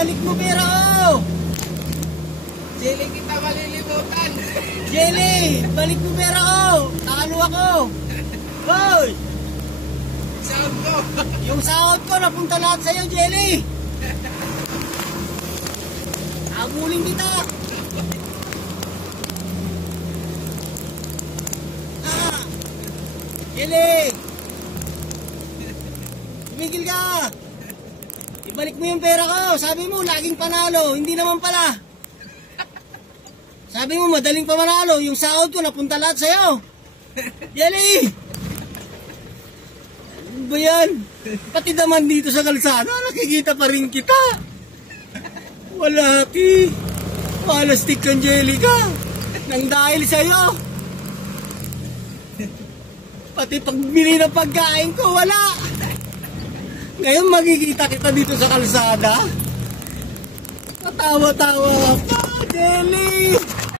Ibalik mo pera ko! Jelly, kita malilimutan. Jelly! Ibalik mo pera ko! Talo ako! Hoy! Sound ko. Yung sahod ko napunta lahat sa'yo, Jelly! Habulin kita! Ah! Jelly! Tumigil ka! Ibalik mo yung pera ko! Sabi mo, laging panalo! Hindi naman pala! Sabi mo, madaling pa manalo! Yung sahod ko napunta lahat sa'yo! Jelly! Ano ba yan? Pati naman dito sa kalsada, nakikita pa rin kita! Wala, Ki! Malastik kang Jelly ka! Nang dahil sa'yo! Pati pagbili ng pagkain ko, wala! Ngayon magkikita kita dito sa kalsada. Patawa-tawa ka, Jelly!